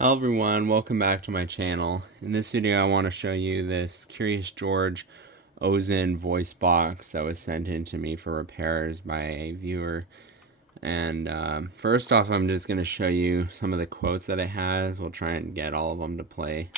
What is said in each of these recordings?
Hello everyone, welcome back to my channel. In this video I want to show you this Curious George Ozen voice box that was sent in to me for repairs by a viewer. And first off, I'm just going to show you some of the quotes that it has. We'll try and get all of them to play.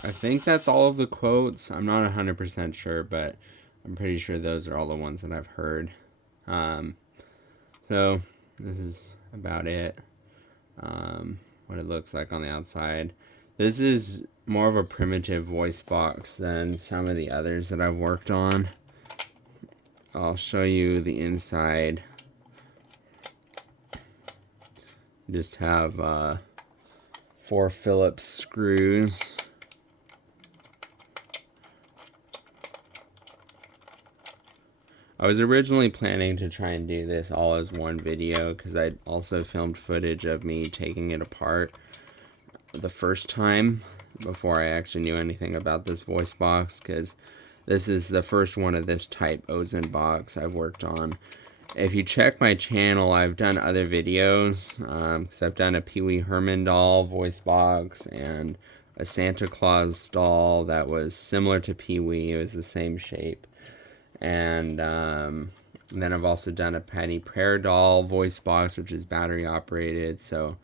I think that's all of the quotes. I'm not 100% sure, but I'm pretty sure those are all the ones that I've heard. So this is about it. What it looks like on the outside. This is more of a primitive voice box than some of the others that I've worked on. I'll show you the inside. Just have 4 Phillips screws. I was originally planning to try and do this all as one video because I also filmed footage of me taking it apart the first time before I actually knew anything about this voice box, because this is the first one of this type Ozen box I've worked on. If you check my channel, I've done other videos because I've done a Pee Wee Herman doll voice box and a Santa Claus doll that was similar to Pee Wee. It was the same shape. And then I've also done a Penny Prayer doll voice box, which is battery operated. So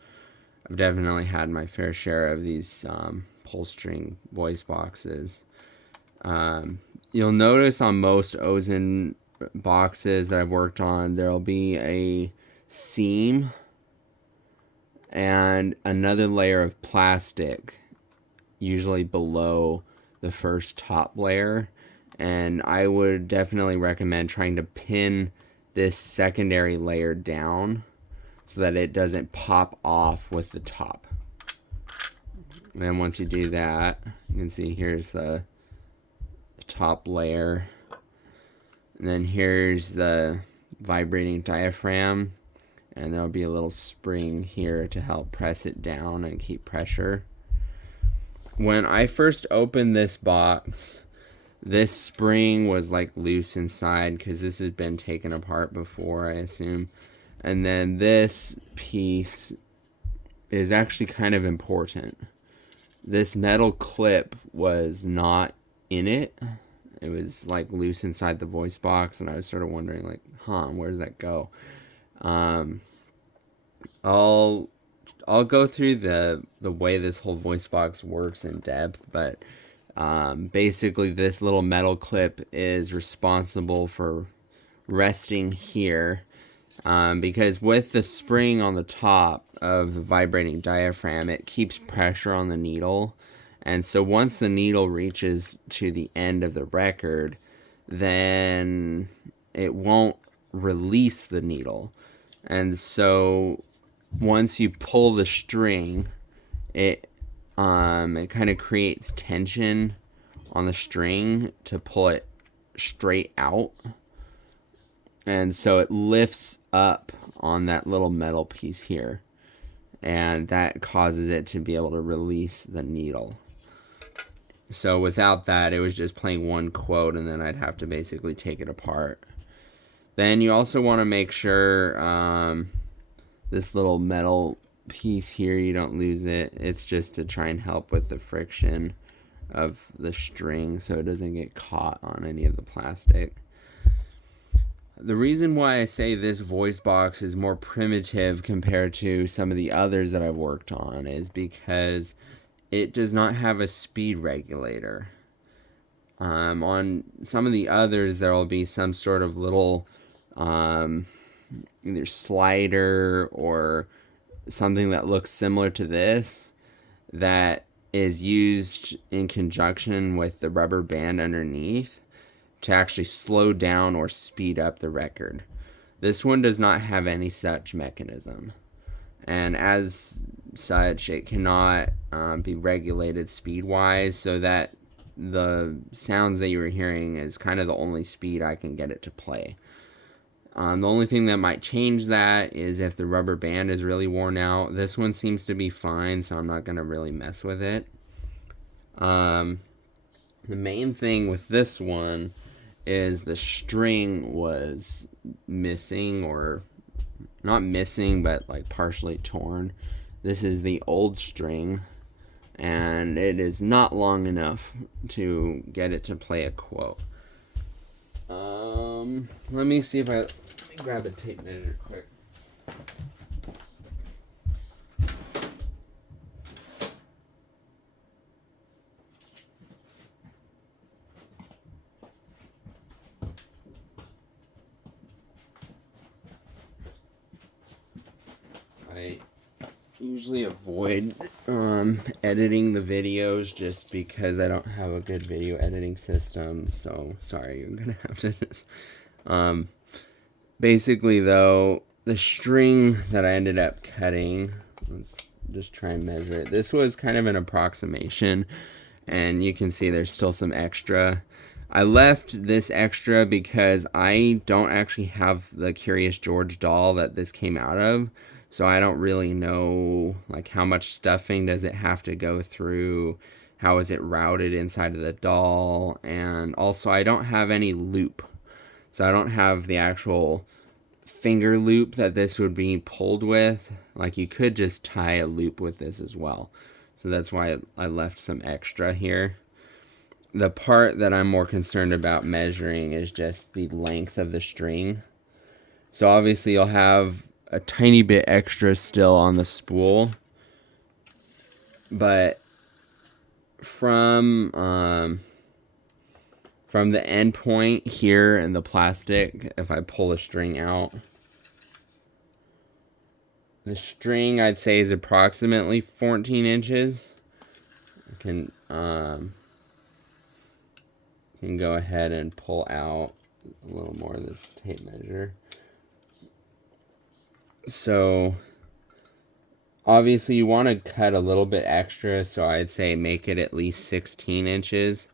I've definitely had my fair share of these pull string voice boxes. You'll notice on most Ozen boxes that I've worked on, there'll be a seam and another layer of plastic, usually below the first top layer. And I would definitely recommend trying to pin this secondary layer down so that it doesn't pop off with the top. And then once you do that, you can see here's the top layer. And then here's the vibrating diaphragm. And there'll be a little spring here to help press it down and keep pressure. When I first opened this box, this spring was like loose inside because this has been taken apart before, I assume. And then this piece is actually kind of important. This metal clip was not in it. It was like loose inside the voice box, and I was sort of wondering like, where does that go? I'll go through the way this whole voice box works in depth, but basically this little metal clip is responsible for resting here, because with the spring on the top of the vibrating diaphragm, it keeps pressure on the needle. And so once the needle reaches to the end of the record, then it won't release the needle. And so once you pull the string, it kind of creates tension on the string to pull it straight out. And so it lifts up on that little metal piece here. And that causes it to be able to release the needle. So without that, it was just playing one quote, and then I'd have to basically take it apart. Then you also want to make sure this little metal piece here, you don't lose it. It's just to try and help with the friction of the string so it doesn't get caught on any of the plastic. The reason why I say this voice box is more primitive compared to some of the others that I've worked on is because it does not have a speed regulator. On some of the others, there will be some sort of little either slider or something that looks similar to this that is used in conjunction with the rubber band underneath to actually slow down or speed up the record. This one does not have any such mechanism, and as such, it cannot be regulated speed-wise, so that the sounds that you were hearing is kind of the only speed I can get it to play. The only thing that might change that is if the rubber band is really worn out. This one seems to be fine, so I'm not going to really mess with it. The main thing with this one is the string was missing, or not missing, but like partially torn. This is the old string, and it is not long enough to get it to play a quote. Let me see if let me grab a tape measure quick. I usually avoid editing the videos just because I don't have a good video editing system, so sorry, you're gonna have to just basically though, the string that I ended up cutting, let's just try and measure it. This was kind of an approximation, and you can see there's still some extra. I left this extra because I don't actually have the Curious George doll that this came out of. So I don't really know like how much stuffing does it have to go through, how is it routed inside of the doll, and also I don't have any loop. So I don't have the actual finger loop that this would be pulled with. Like you could just tie a loop with this as well. So that's why I left some extra here. The part that I'm more concerned about measuring is just the length of the string. So obviously you'll have a tiny bit extra still on the spool, but from the end point here in the plastic, if I pull the string out, the string I'd say is approximately 14 inches. I can go ahead and pull out a little more of this tape measure. So obviously you want to cut a little bit extra, so I'd say make it at least 16 inches,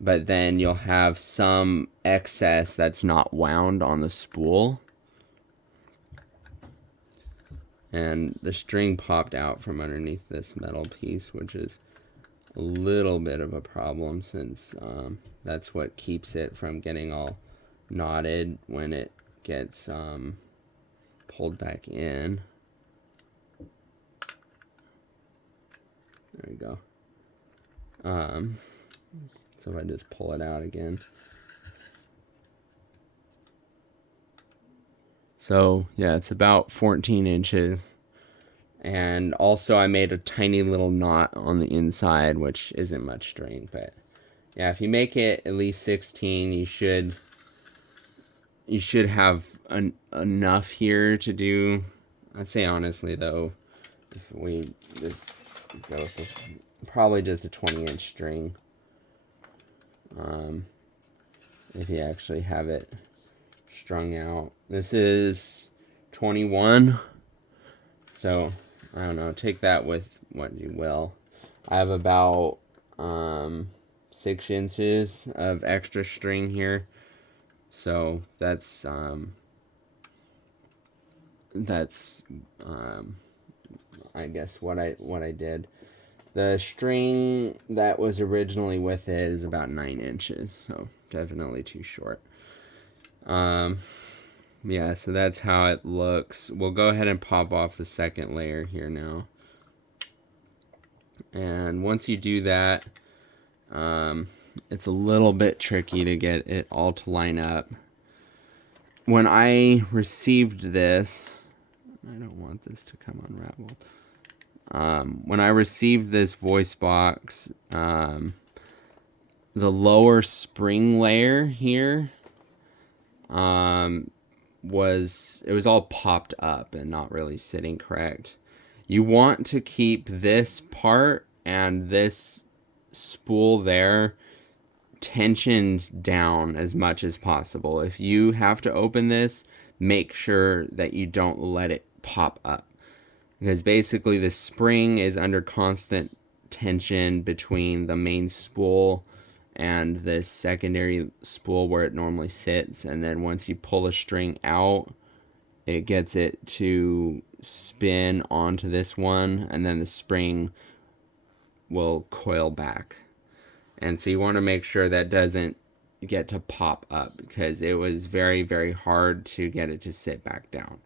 but then you'll have some excess that's not wound on the spool, and the string popped out from underneath this metal piece, which is a little bit of a problem since that's what keeps it from getting all knotted when it gets pulled back in. There we go. So if I just pull it out again. So yeah, it's about 14 inches. And also I made a tiny little knot on the inside, which isn't much strain, but yeah, if you make it at least 16, you should have enough here to do. I'd say honestly though, if we just go with probably just a 20-inch string, if you actually have it strung out. This is 21, so I don't know, take that with what you will. I have about 6 inches of extra string here. So that's I guess what I did. The string that was originally with it is about 9 inches, so definitely too short. Yeah, so that's how it looks. We'll go ahead and pop off the second layer here now. And once you do that, it's a little bit tricky to get it all to line up. When I received this, I don't want this to come unraveled. When I received this voice box, the lower spring layer here was all popped up and not really sitting correct. You want to keep this part and this spool there tensioned down as much as possible. If you have to open this, make sure that you don't let it pop up, because basically the spring is under constant tension between the main spool and the secondary spool where it normally sits, and then once you pull a string out, it gets it to spin onto this one, and then the spring will coil back. And so you want to make sure that doesn't get to pop up, because it was very, very hard to get it to sit back down.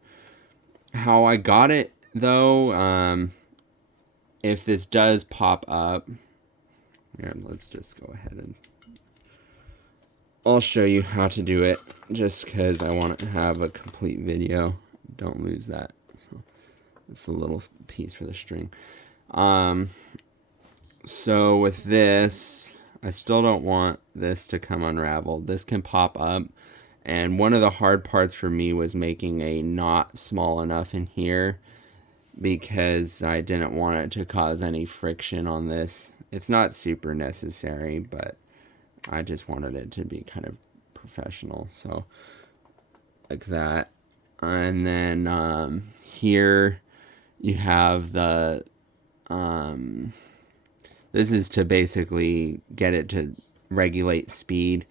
How I got it though, if this does pop up, here, let's just go ahead and I'll show you how to do it, just because I want to have a complete video. Don't lose that. So, it's a little piece for the string. So with this, I still don't want this to come unraveled. This can pop up, and one of the hard parts for me was making a knot small enough in here, because I didn't want it to cause any friction on this. It's not super necessary, but I just wanted it to be kind of professional. So like that. And then here you have the this is to basically get it to regulate speed.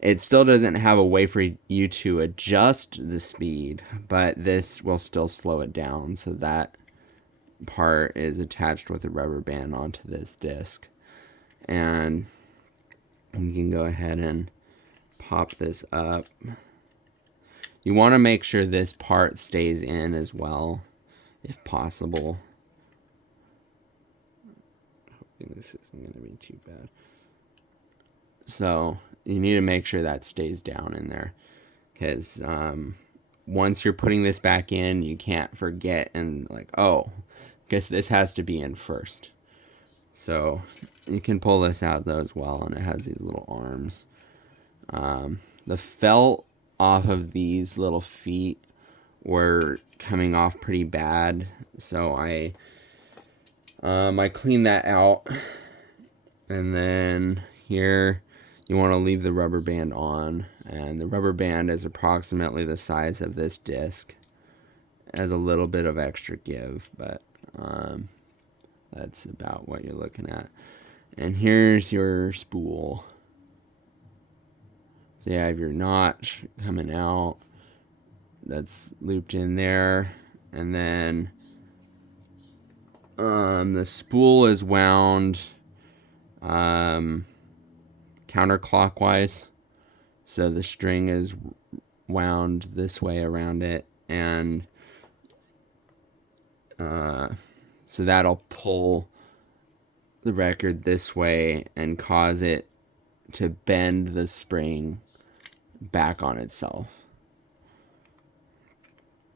It still doesn't have a way for you to adjust the speed, but this will still slow it down. So that part is attached with a rubber band onto this disc. And we can go ahead and pop this up. You want to make sure this part stays in as well, if possible. Hoping this isn't going to be too bad. So you need to make sure that stays down in there, because once you're putting this back in, you can't forget and like, oh, guess this has to be in first. So you can pull this out though as well, and it has these little arms. The felt off of these little feet were coming off pretty bad, so I cleaned that out. And then here you want to leave the rubber band on, and the rubber band is approximately the size of this disc. It has a little bit of extra give, but that's about what you're looking at. And here's your spool. So you have your notch coming out that's looped in there, and then the spool is wound counterclockwise, so the string is wound this way around it, and so that'll pull the record this way and cause it to bend the spring back on itself.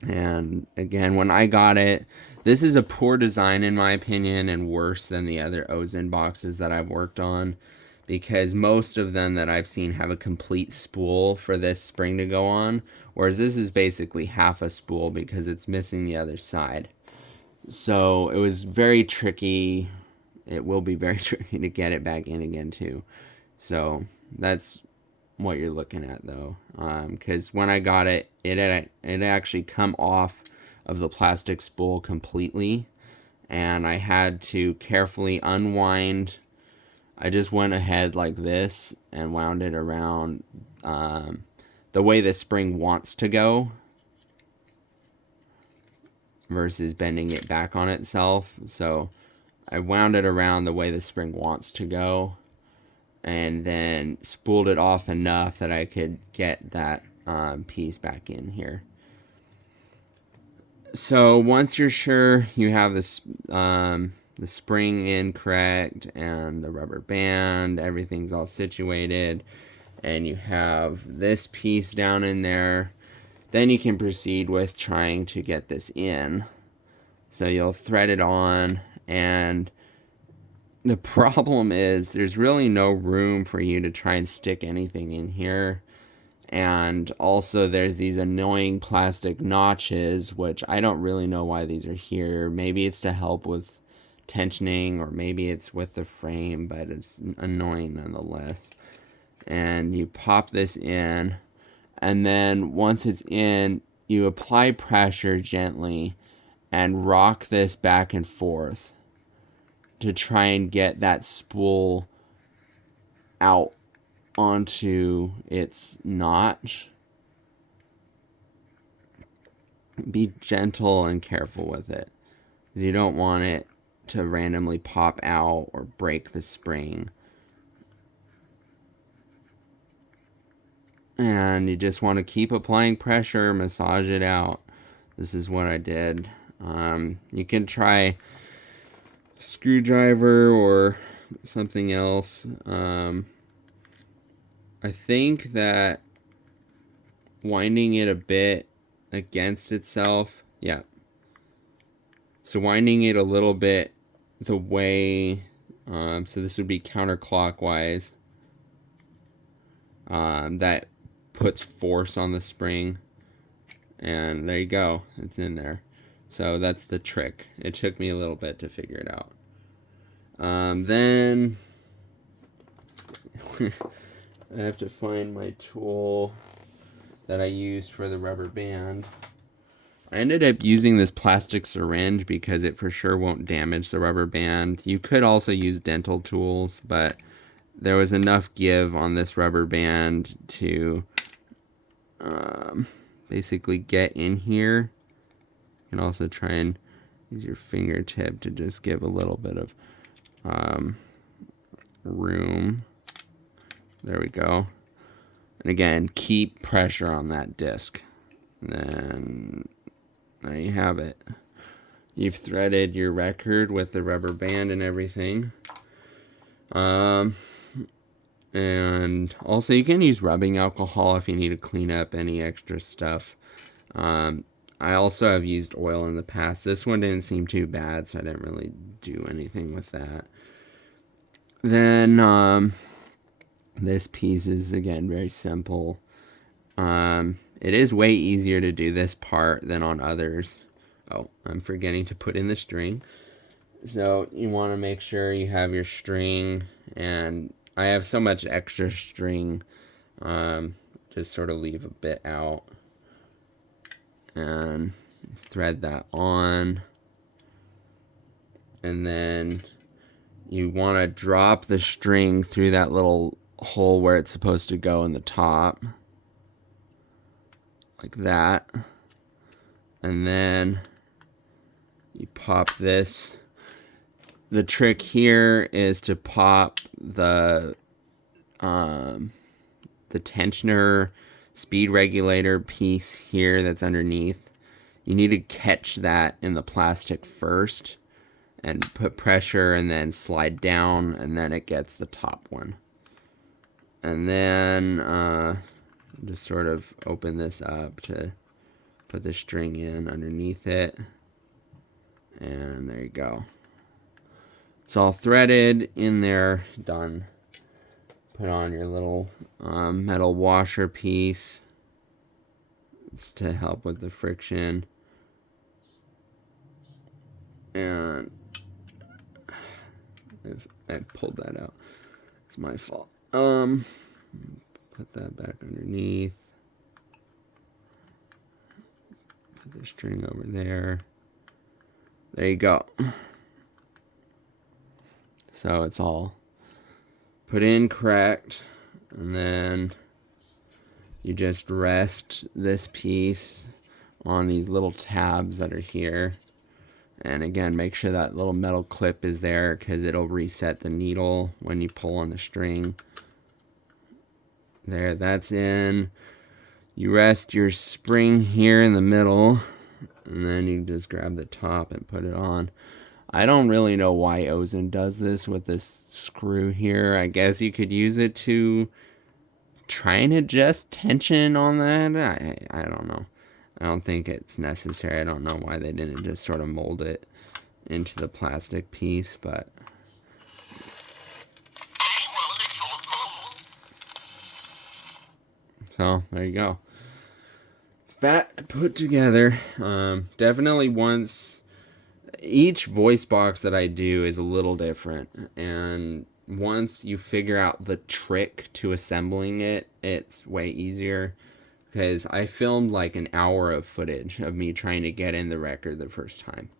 And again, when I got it, this is a poor design in my opinion, and worse than the other Ozen boxes that I've worked on, because most of them that I've seen have a complete spool for this spring to go on, whereas this is basically half a spool because it's missing the other side. So it was very tricky. It will be very tricky to get it back in again too. So that's what you're looking at though, because when I got it, it actually come off of the plastic spool completely, and I had to carefully unwind. I just went ahead like this and wound it around the way the spring wants to go, versus bending it back on itself. So I wound it around the way the spring wants to go, and then spooled it off enough that I could get that piece back in here. So once you're sure you have this the spring in correct and the rubber band, everything's all situated, and you have this piece down in there, then you can proceed with trying to get this in. So you'll thread it on, and the problem is there's really no room for you to try and stick anything in here. And also there's these annoying plastic notches, which I don't really know why these are here. Maybe it's to help with tensioning, or maybe it's with the frame, but it's annoying nonetheless. and you pop this in, and then once it's in, you apply pressure gently and rock this back and forth to try and get that spool out onto its notch. Be gentle and careful with it, because you don't want it to randomly pop out or break the spring. And you just want to keep applying pressure, massage it out. This is what I did. You can try screwdriver or something else. I think that winding it a bit against itself, yeah. So winding it a little bit the way, so this would be counterclockwise. That puts force on the spring, and there you go, it's in there. So that's the trick. It took me a little bit to figure it out. Then I have to find my tool that I used for the rubber band. I ended up using this plastic syringe because it for sure won't damage the rubber band. You could also use dental tools, but there was enough give on this rubber band to basically get in here. You can also try and use your fingertip to just give a little bit of room. There we go. And again, keep pressure on that disc. And then there you have it. You've threaded your record with the rubber band and everything. And also you can use rubbing alcohol if you need to clean up any extra stuff. I also have used oil in the past. This one didn't seem too bad, so I didn't really do anything with that. Then this piece is, again, very simple. It is way easier to do this part than on others. Oh, I'm forgetting to put in the string. So you want to make sure you have your string, and I have so much extra string, just sort of leave a bit out. And thread that on. And then you want to drop the string through that little hole where it's supposed to go in the top. Like that. And then you pop this. The trick here is to pop the tensioner speed regulator piece here that's underneath. You need to catch that in the plastic first and put pressure and then slide down, and then it gets the top one. And then just sort of open this up to put the string in underneath it. And there you go. It's all threaded in there, done. Put on your little metal washer piece. It's to help with the friction. And if I pulled that out, it's my fault. Put that back underneath. Put the string over there. There you go. So it's all put in correct, and then you just rest this piece on these little tabs that are here. And again, make sure that little metal clip is there, because it'll reset the needle when you pull on the string. There, that's in. You rest your spring here in the middle, and then you just grab the top and put it on. I don't really know why Ozen does this with this screw here. I guess you could use it to try and adjust tension on that. I don't know. I don't think it's necessary. I don't know why they didn't just sort of mold it into the plastic piece, but so there you go. It's back put together. Definitely once each voice box that I do is a little different, and once you figure out the trick to assembling it, it's way easier. Because I filmed like an hour of footage of me trying to get in the record the first time.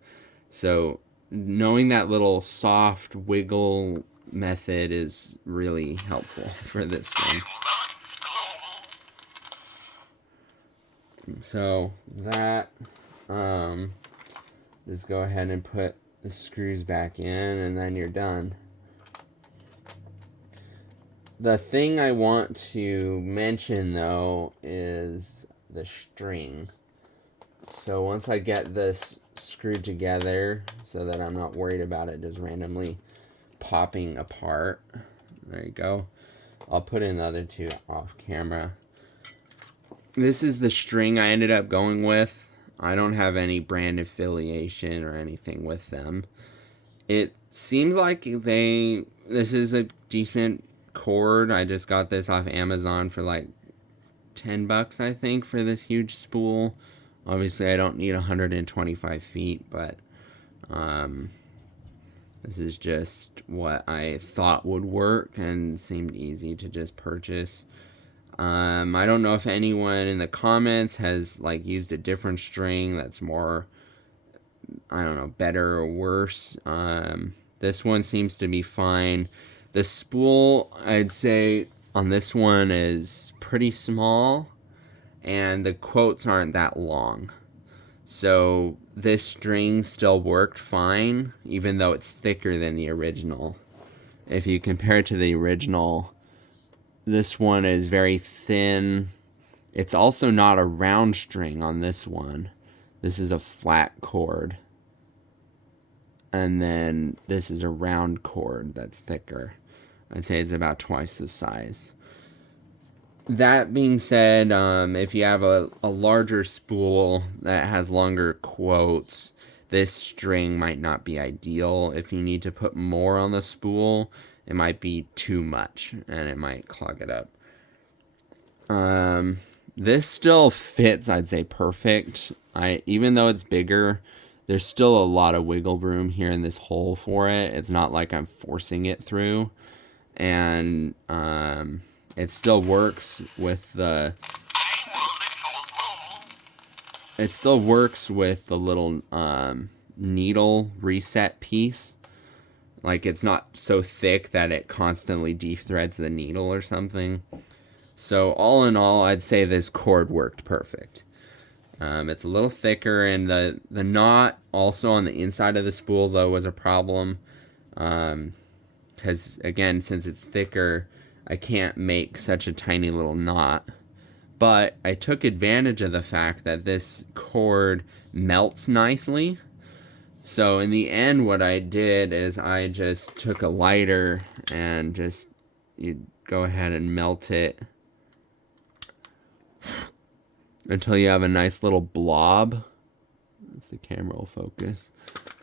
So knowing that little soft wiggle method is really helpful for this one. So that, just go ahead and put the screws back in, and then you're done. The thing I want to mention though is the string. So once I get this screwed together so that I'm not worried about it just randomly popping apart, there you go. I'll put in the other two off camera. This is the string I ended up going with. I don't have any brand affiliation or anything with them. It seems like this is a decent cord. I just got this off Amazon for like $10, I think, for this huge spool. Obviously, I don't need 125 feet, but this is just what I thought would work and seemed easy to just purchase. I don't know if anyone in the comments has like used a different string that's more, I don't know, better or worse. This one seems to be fine. The spool, I'd say, on this one is pretty small, and the quotes aren't that long. So this string still worked fine, even though it's thicker than the original. If you compare it to the original, this one is very thin. It's also not a round string on this one. This is a flat cord. And then this is a round cord that's thicker. I'd say it's about twice the size. That being said, if you have a larger spool that has longer quotes, this string might not be ideal. If you need to put more on the spool, it might be too much and it might clog it up. This still fits, I'd say, perfect. Even though it's bigger, there's still a lot of wiggle room here in this hole for it. It's not like I'm forcing it through. And it still works with the little needle reset piece. Like, it's not so thick that it constantly de-threads the needle or something. So all in all, I'd say this cord worked perfect. It's a little thicker, and the knot also on the inside of the spool though was a problem. Because again, since it's thicker, I can't make such a tiny little knot. But I took advantage of the fact that this cord melts nicely. So in the end, what I did is I just took a lighter and you go ahead and melt it until you have a nice little blob. If the camera will focus.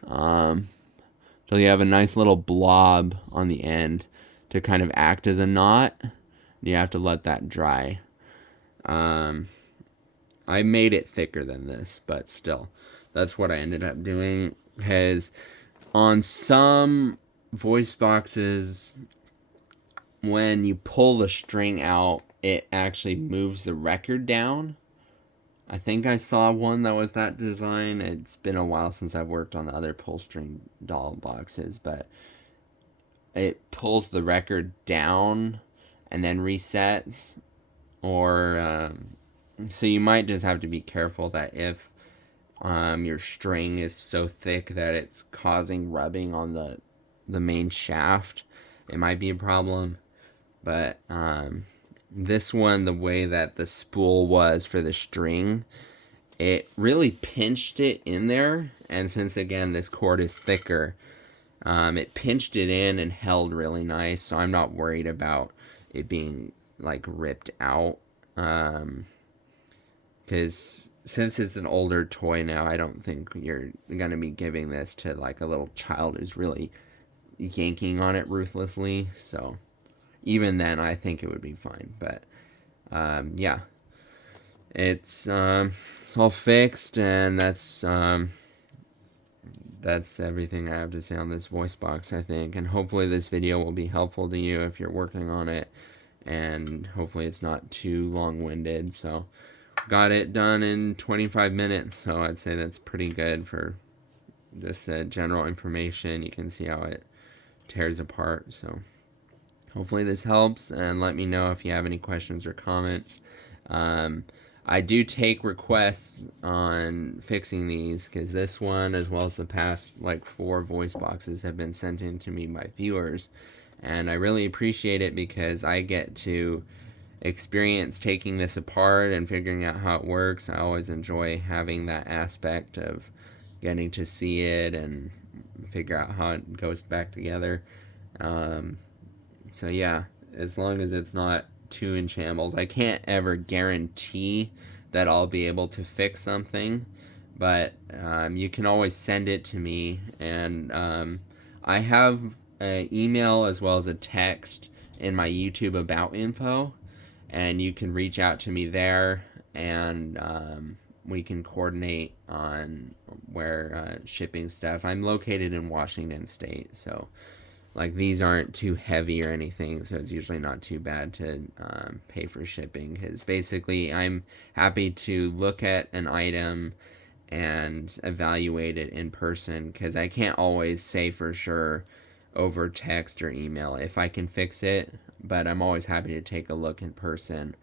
Until you have a nice little blob on the end to kind of act as a knot. You have to let that dry. I made it thicker than this, but still, that's what I ended up doing. Because on some voice boxes, when you pull the string out, it actually moves the record down. I think I saw one that was that design. It's been a while since I've worked on the other pull string doll boxes, but it pulls the record down and then resets. Or so you might just have to be careful that if your string is so thick that it's causing rubbing on the main shaft, it might be a problem. But this one, the way that the spool was for the string, it really pinched it in there. And since, again, this cord is thicker, it pinched it in and held really nice. So I'm not worried about it being, like, ripped out. Because since it's an older toy now, I don't think you're going to be giving this to, like, a little child who's really yanking on it ruthlessly. So even then, I think it would be fine. But yeah, it's all fixed, and that's that's everything I have to say on this voice box, I think. And hopefully this video will be helpful to you if you're working on it. And hopefully it's not too long-winded. So got it done in 25 minutes. So I'd say that's pretty good for just general information. You can see how it tears apart. So hopefully this helps, and let me know if you have any questions or comments. I do take requests on fixing these, because this one, as well as the past like 4 voice boxes, have been sent in to me by viewers, and I really appreciate it because I get to experience taking this apart and figuring out how it works. I always enjoy having that aspect of getting to see it and figure out how it goes back together. So yeah, as long as it's not too in shambles. I can't ever guarantee that I'll be able to fix something, but you can always send it to me, and I have an email as well as a text in my YouTube about info, and you can reach out to me there, and we can coordinate on where shipping stuff. I'm located in Washington State, so like these aren't too heavy or anything, so it's usually not too bad to pay for shipping, because basically I'm happy to look at an item and evaluate it in person, because I can't always say for sure over text or email if I can fix it, but I'm always happy to take a look in person.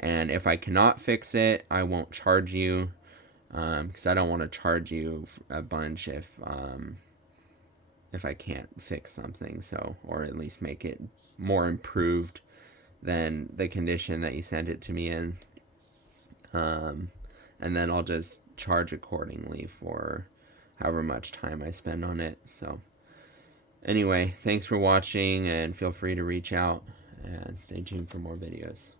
And if I cannot fix it, I won't charge you, because I don't want to charge you a bunch if I can't fix something, so, or at least make it more improved than the condition that you sent it to me in. And then I'll just charge accordingly for however much time I spend on it. So anyway, thanks for watching, and feel free to reach out and stay tuned for more videos.